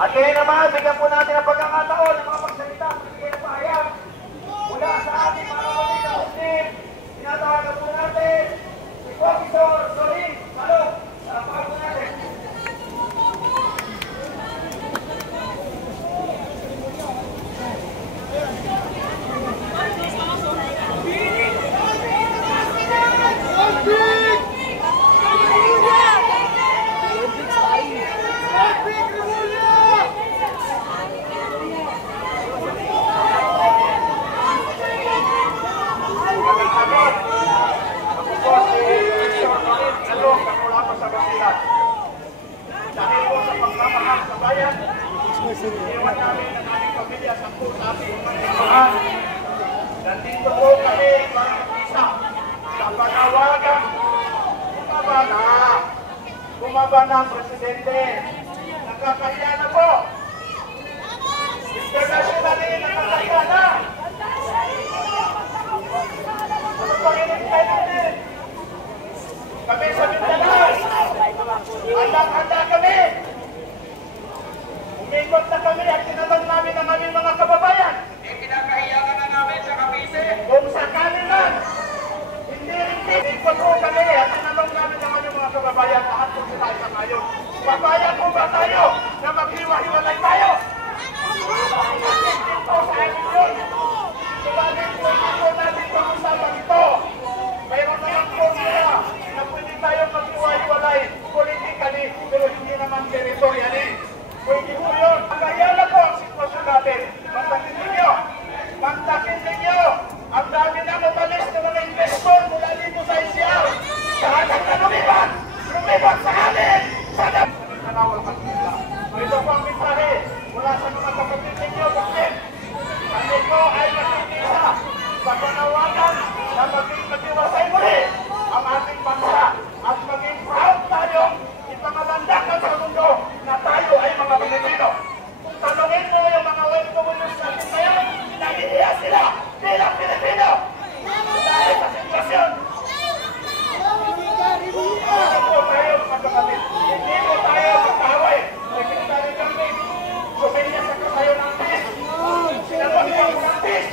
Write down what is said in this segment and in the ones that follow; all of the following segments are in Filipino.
At ngayon naman, bigyan po natin ang pagkakataon ng mga pagsalita sa bigay ng pahayag mula sa ating mga kapatid na Muslim. Tinatawagan po natin si Professor Solid Salong. Salamat po natin. Dahil po sa pagmamahal sa bayan, iwan namin ang aming pamilya sa po sa ating pagmamahal. Nandito po kami para mag-isa sa panawagan. Bumaba na ang presidente. Nakakahiya na po. Internationally, nakakahiya na. Ano pang inintay natin? Kami sa Mindanao. Handang-handa kami. Umikot na kami at tinanong namin ang aming mga kababayan. Kinakahiyangan na namin sa Cavite. Kung sakali man, hindi ko po kami at tinanong namin ang aming mga kababayan lahat po sila isang ayon. Papayag po ba tayo na maghiwa-hiwalay tayo? Hindi po sa amin yun. Subalit po natin pag-usapan ito. Mayroon naman po sila na pwede tayo maghiwa-hiwalay politically, pero hindi naman territorially. Pwede po yun. Kaya na po ang sitwasyon natin. Mantakin ninyo. Mantakin ninyo. Ang dami na matalis na mga investor mula dito sa Isiyaw. Saan na lumipat? Lumipat sa amin! Sana! Nanawal ka nila. Ito po ang mensahe mula sa mga kapatid ninyo. Bakit? Kami po ay nakikisa sa panawagan na mag-iwasay muli ang ating bansa at maging proud tayo ipangalandakan sa mundo na tayo ay mga Pilipino. Kung tanongin mo yung mga OFWs natin ngayon, nahihiya sila bilang Pilipino dahil sa sitwasyon. Hindi po tayo magkakapit. Hindi po tayo magkaway. Secretary Camping, sumilya sa kasayo ng PIS. Sinabot niya ang PIS.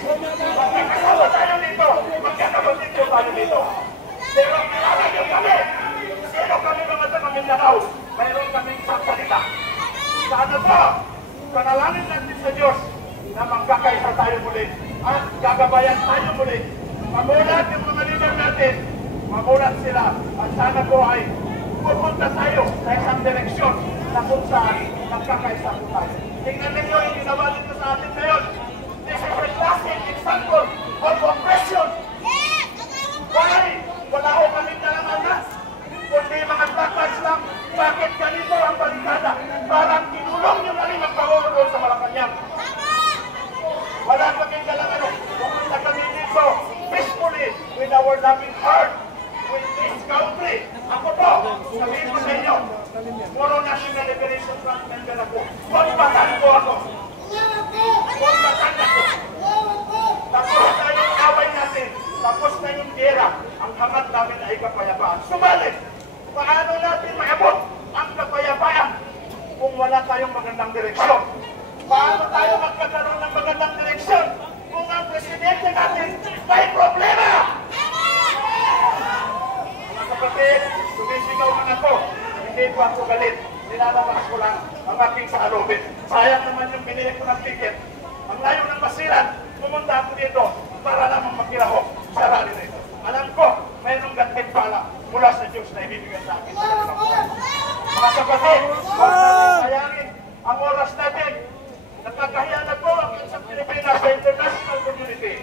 Magkakasawa tayo dito. Magkakapatid po tayo dito. Pero kilala niyo kami. Sino kami mga Mindanao? Mayroon kaming isang salita. Sana po, panalangin natin sa Diyos na magkakaisa tayo muli at gagabayan tayo muli. Mamulat yung mga leader natin. Mamulat sila. At sana po ay pupunta tayo sa isang direksyon na kung saan magkakaisa po tayo. Tingnan ninyo yung ginawa dito sa atin ngayon. This is a classic example of oppression. Why? Wala ko kami dalang anas. Kundi mga placards lang. Bakit ganito ang balikada? Parang kinulong nyo na rin magpahulo sa Malacanang. Wala kami dalang ano. Pumunta kami dito peacefully with our loving heart. With this country. Ako po, sabihin ko sa inyo, puro National Liberation Front member ako. Pagpatan po ako. Pagpatan ako. Tapos na yung away natin. Tapos na yung gera. Ang hangat namin ay kapayapaan. Subalit, paano natin maabot ang kapayapaan kung wala tayong magandang direksyon? Paano tayo magkakaroon ng magandang direksyon kung ang presidente natin may problema? Mga kapatid, sumisigaw man ako. Hindi po ako galit. Nilalabas ko lang ang aking saalobin. Sayang naman yung binili ko ng ticket. Ang layo ng Basilan, pumunta ako dito para namang makilahok sa rally na ito. Alam ko, mayroong ganting pala mula sa Diyos na ibibigay sa akin. Mga kapatid, huwag natin sayangin ang oras natin. Nakakahiya na po ang isang Pilipinas sa international community.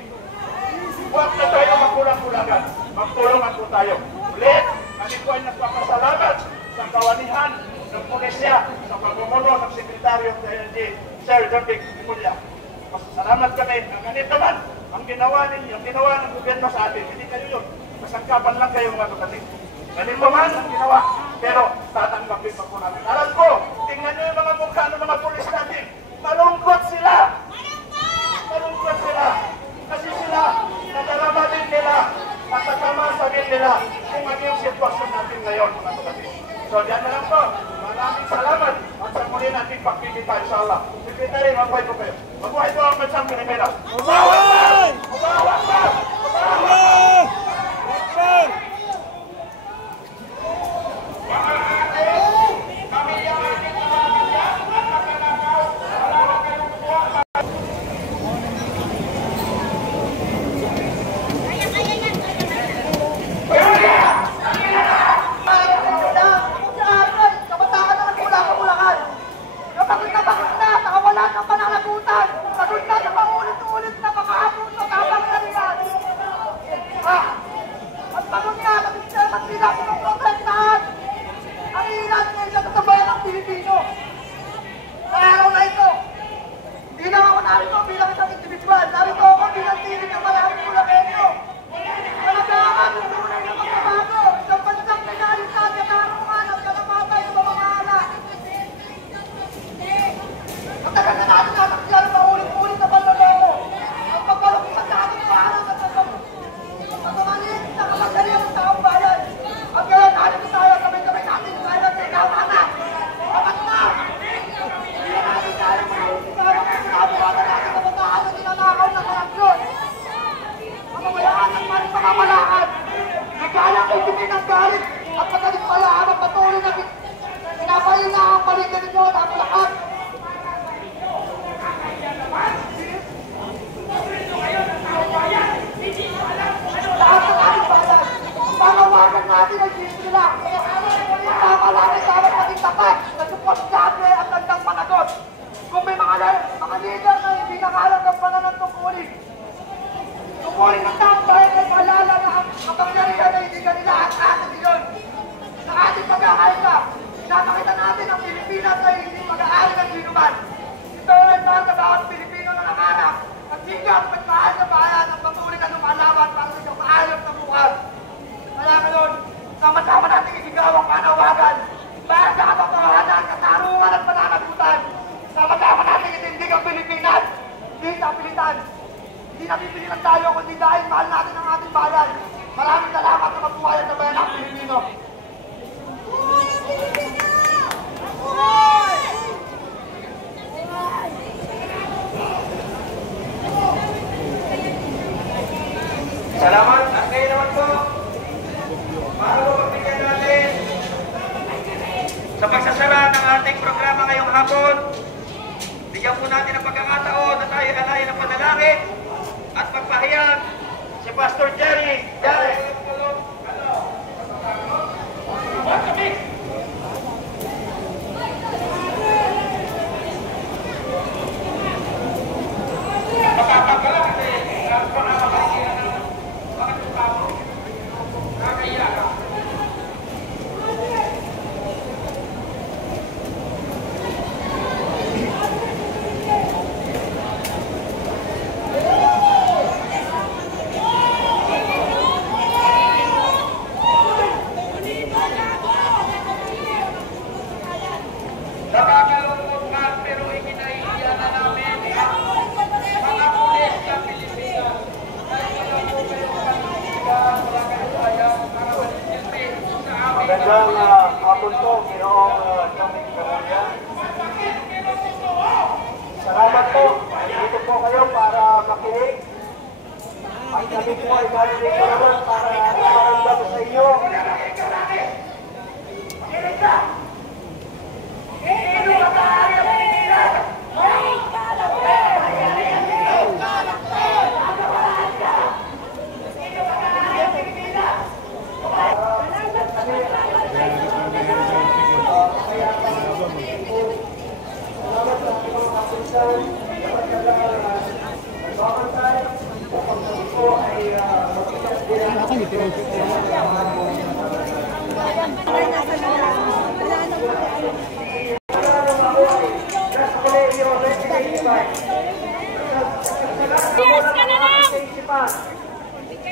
Huwag na tayo magkulang-kulangan. Magtulungan po tayo. Ulit, kami po ay nagpapasalamat sa kawanihan ng pulisya sa pagmumuno ng Sekretaryo ng PNP, Sir John Vic Mulya. Salamat kami. Ang ganito man, ang ginawa ng gobyerno sa atin, hindi kayo yun. Masangkapan lang kayo mga kapatid. Ganito man ang ginawa, pero tatanggapin pa po namin. Alam ko, tingnan nyo yung mga mukha ng mga pulis natin. Malungkot sila. Malungkot sila. Kasi sila, nadarama din nila, natatama sa din nila kung ano yung sitwasyon natin ngayon mga kapatid. So, dyan na lang po. Maraming salamat. At sa atin ating pagpipita, inshallah. Secretary, magbuhay po kayo. Magbuhay po ang bansang Pilipinas. Magbuhay! Magbuhay! Magbuhay! Hindi napipilitan tayo kundi dahil mahal natin ang ating bayan. Maraming salamat sa magbuhayan sa bayan ng Pilipino. Salamat. At ngayon naman po, para po magbigyan natin sa pagsasara ng ating programa ngayong hapon, bigyan po natin ang pagkakataon na tayo alayin ng panalangin at magpahayag si Pastor Jerry. Magandang hapon po, Ginoong Dominic Camarya. Salamat po. Dito po kayo para makinig. At kami po ay galing ko naman para iparamdam sa inyo.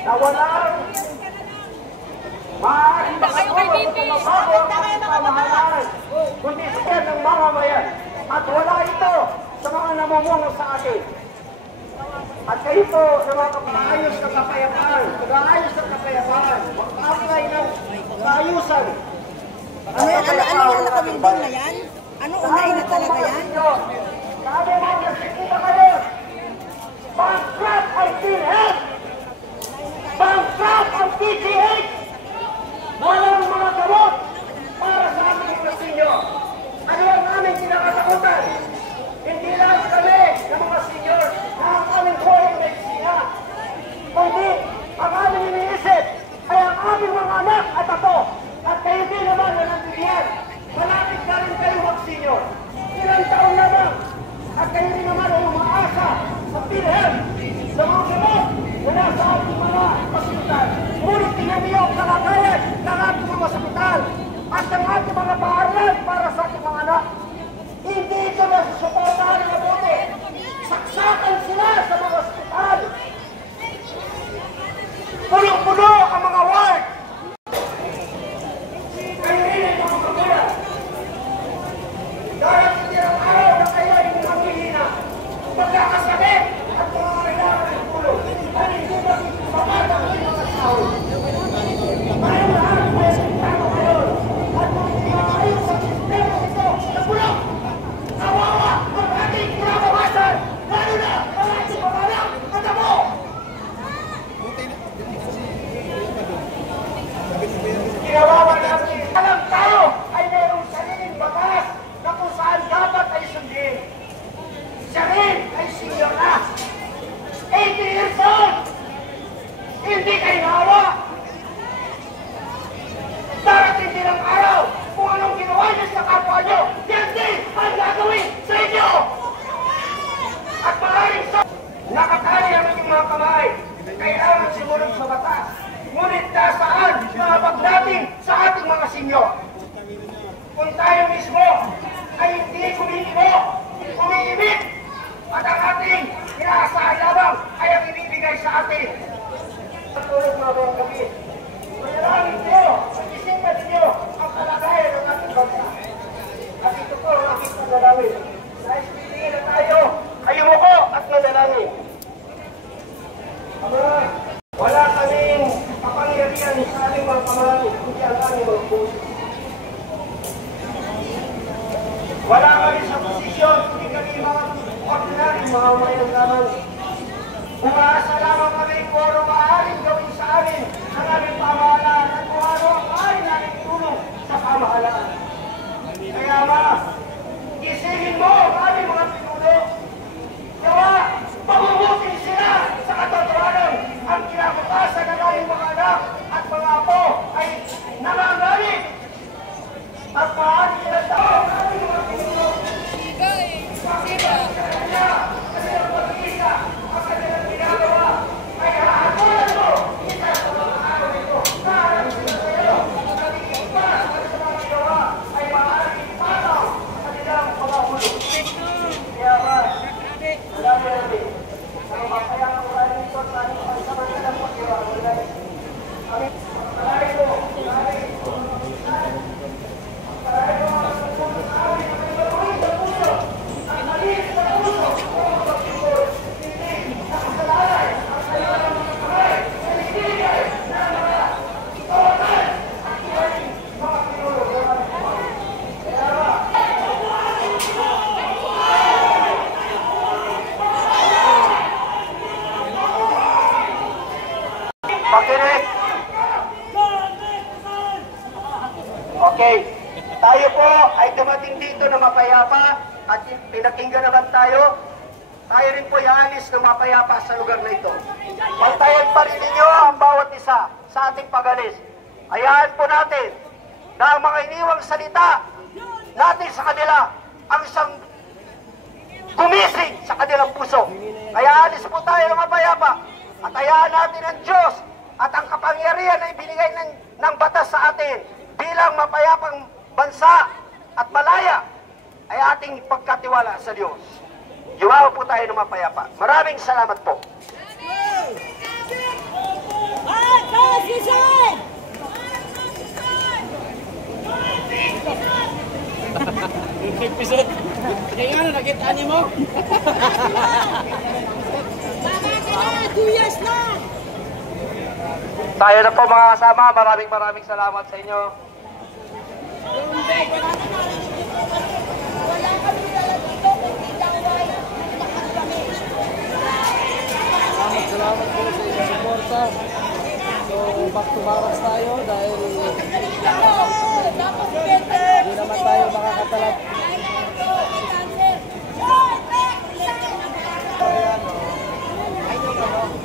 Nawalan maaaring makatulong sa mabago ang pamahalaan kundi siya ng mamamayan at wala ito sa mga namumuno sa atin. At kayo po sa mga kaayos ng kapayapaan, mag-aayos ng kapayapaan, mag-apply ng kaayusan. Ano yan? Ano yan? Nakabilding na yan? Ano, unahin na talaga yan? Sabi mo, nakikita kayo. Bankrupt ang PhilHealth. Bankrupt ang PGH. Walang mga gamot para sa ating mga senior. Ano ang aming kinakatakutan? Hindi lang kami ng mga senior na ang aming buhay na isina. Kundi ang aming iniisip ay ang aming mga anak at apo. At kayo din naman na nandiyan. Malapit na rin kayo mag-senior. Ilang taon naman. At kayo din naman ay umaasa sa PhilHealth, sa mga gamot na nasa ating mga hospital. Ngunit tingnan niyo ang kalagayan ng ating mga hospital at ng ating mga paaralan para sa ating mga anak. Hindi ito nasusuportahan ng mabuti. Saksakan sila sa mga hospital. Puno-puno ang mga ward. Kayo rin ang mga magulang. Darating din ang araw na kayo ay manghihina. Magkakasakit at mga kailangan ng tulong. At hindi magpapata ang mga tao. Tayo lahat ay tama ngayon. At kung hindi kayo sa sistema ito, nagulong. Kawawa ang ating kinabawasan. Lalo na ang ating mga anak at amo. Ginawawa natin. Alam tayo ay mayroong sariling batas na kung saan dapat ay sundin. Siya rin ay senior na. 80 years old. Hindi kayo nahawa. Darating din ang araw kung anong ginawa niyo sa kapwa niyo. Yan din ang gagawin sa inyo. At maaaring sa nakatali ang inyong mga kamay. Kailangan sumunod sa batas. Ngunit nasaan mahabag natin sa ating mga senior? Kung tayo mismo ay hindi umiimik at ang ating inaasahan lamang ay ang ibibigay sa atin. Tulog mga mga kapit. Mayroon niyo, pag-isipan ninyo ang kalagayan ng ating bansa. At ito po ang aking panalangin. Dahil piliin na tayo ay umuko at manalangin. Ama, wala kaming kapangyarihan sa aming mga kamay, kundi ang aming mga puso. Wala kami sa posisyon, kundi kami mga ordinary mga umayan lamang. Umaasa lamang kami kung ano maaaring gawin sa amin ang aming pamahalaan at kung ano ang maaaring namin tulong sa pamahalaan. Kaya ma, isipin mo ang aming mga pinuno. Kaya, pabubutin sila sa katotohanan. Ang kinabukasan ng aming mga anak at mga apo ay nangangalit. At maaaring nila tao ang aming mga pinuno. Ang kanilang ginagawa ay hahatulan mo. Isa sa mga araw ito. Naharap sila sa iyo. Ang kanilang ipas sa mga gawa ay maaaring ipataw sa kanilang mga ulo. Kaya ba, salamat natin. Ang mapayang mula nito sa ating pagsamantalang pag-iwa. Amin. Salamat po. Pakinig. Okay. Tayo po ay dumating dito na mapayapa at pinakinggan naman tayo. Tayo rin po ialis na mapayapa sa lugar na ito. Pantayan pa rin ninyo ang bawat isa sa ating pag-alis. Hayaan po natin na ang mga iniwang salita natin sa kanila ang isang gumising sa kanilang puso. Kaya alis po tayo ng mapayapa at hayaan natin ang Diyos at ang kapangyarihan na ibinigay ng batas sa atin bilang mapayapang bansa at malaya ay ating pagkatiwala sa Diyos. Yumawa po tayo ng mapayapa. Maraming salamat po. Nagpisot. Kaya nga na, nakita niyo mo? Bakit 2 years na? Tayo na po mga kasama. Maraming salamat sa inyo. tumakas tayo dahil hindi naman tayo makakatalag.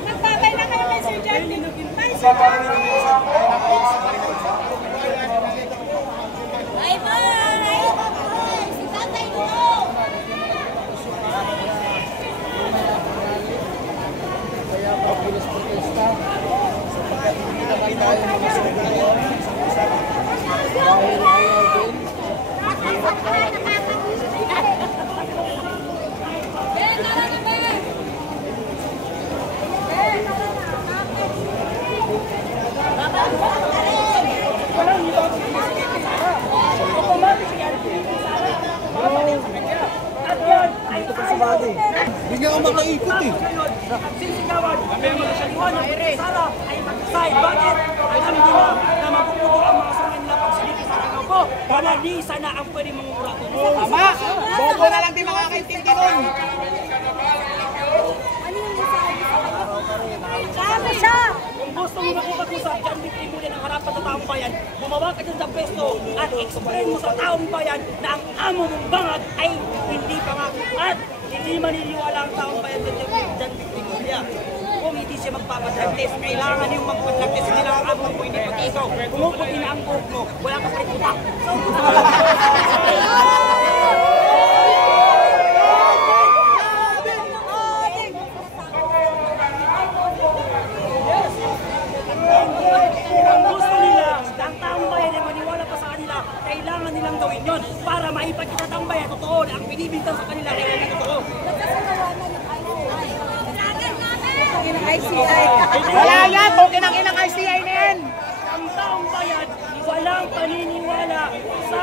Magpapay na kayo kay Sir John. Bye-bye! Si Tatay Dulo! Kaya pagkilos protesta sapagkat hindi naman tayo mamasok ngayon dahil ayaw din hirap na dito pa sa bagay. Hindi nga ako makaikot eh. Sisigawan, may mga saliwanag, Sara ay mag-decide. Bakit? Alam nila na mapuputo ang mga sungay nila pag silipin sa langaw ko. Wala di sana ang pwede mangura ko. Tama! Bobo na lang di makakaintindi nun. Sabi siya! Kung gusto mo makipag-usap dyan, bitri mo din ang harapan sa taong bayan, gumawa ka dyan sa pwesto at explain mo sa taong bayan na ang amo mong bangag ay hindi bangag at hindi maniniwala ang taong bayan dyan bitri mo niya. Kung hindi siya magpapadrug test, kailangan yung magpadrug test, hindi lang ang amo mo, hindi pati ikaw. Kumuputi na ang buhok mo, wala ka pa rin utak. Kung gusto nila, ang taong bayan ay maniwala pa sa kanila, kailangan nilang gawin yon para maipagkita ang bayan. Totoo na ang binibintang sa kanila ay hindi totoo. Wala yan! Token ang ilang ICI na yan! Ang taong bayan, walang paniniwala sa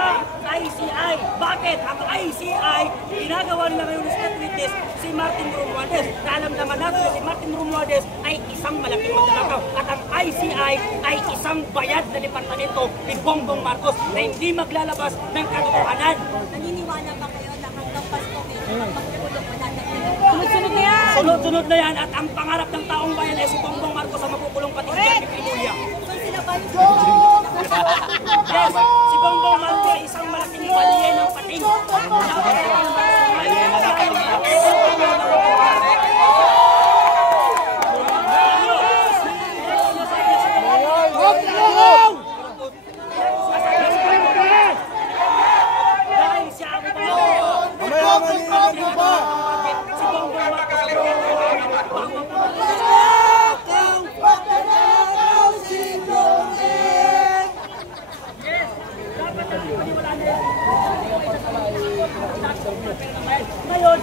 ICI. Bakit? Ang ICI, ginagawa nila ngayon ng state witness, si Martin Romualdez. Na alam naman natin na si Martin Romualdez ay isang malaking magnanakaw. At ang ICI ay isang bayad na departamento ni Bongbong Marcos na hindi maglalabas ng katotohanan. Naniniwala ba kayo na hanggang Pasko magpapulong sunod-sunod na yan? Sunod-sunod na yan at ang pangarap ng taong bayan ay si Bongbong Marcos ang mapukulong pati si Jeremy Primulia. Saan sila ba? Yes, si Bongbong Marcos ay isang malaking balye ng pating. Dahil siya ang si Bongbong Marcos ngayon,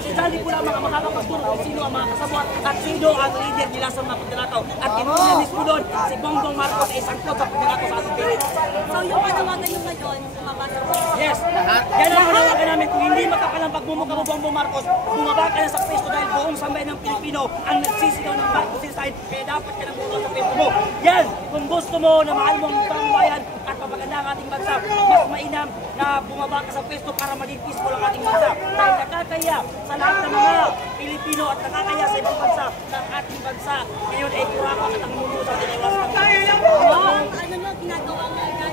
si Johnny po lang mga makakapagturo kung sino ang mga kasabot at sino ang leader nila sa mga pagdalataw. At kinuha mismo doon, si Bongbong Marcos ay sangkot sa pagdalataw sa ating pilit. So yung panawagan yung ngayon, sumabasa ko. Yes, yan ang panawagan namin. Kung hindi makapalang pagmumukha mo Bongbong Marcos, bumaba ka na sa pwesto dahil buong sambayan ng Pilipino ang nagsisigaw ng Marcos inside, kaya dapat ka na bumaba sa pwesto mo. Yan, kung gusto mo na mahal mo ang pambayan at papaganda ang ating bansa, mas mainam na bumaba ka sa pwesto para maging peaceful ang ating bansa. Dahil nakakaya sa lahat ng mga Pilipino at nakakaya sa ibang bansa ng ating bansa. Ngayon ay kurakot at ang mundo sa ating iwas ng Ano no, ginagawa nga yan.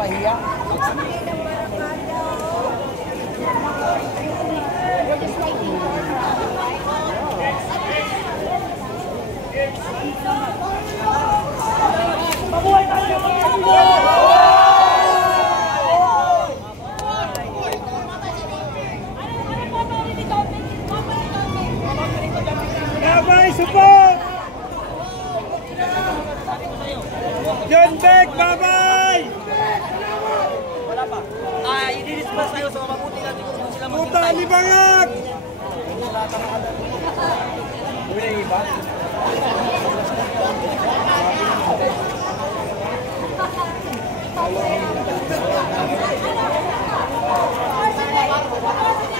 Pahiya. Mabuhay tayo! Babay, support! John Beck, babay! Wala pa. I-disperse tayo sa mabuti natin kung sila Puta, libangag! Uy, na iba? ginagawa ng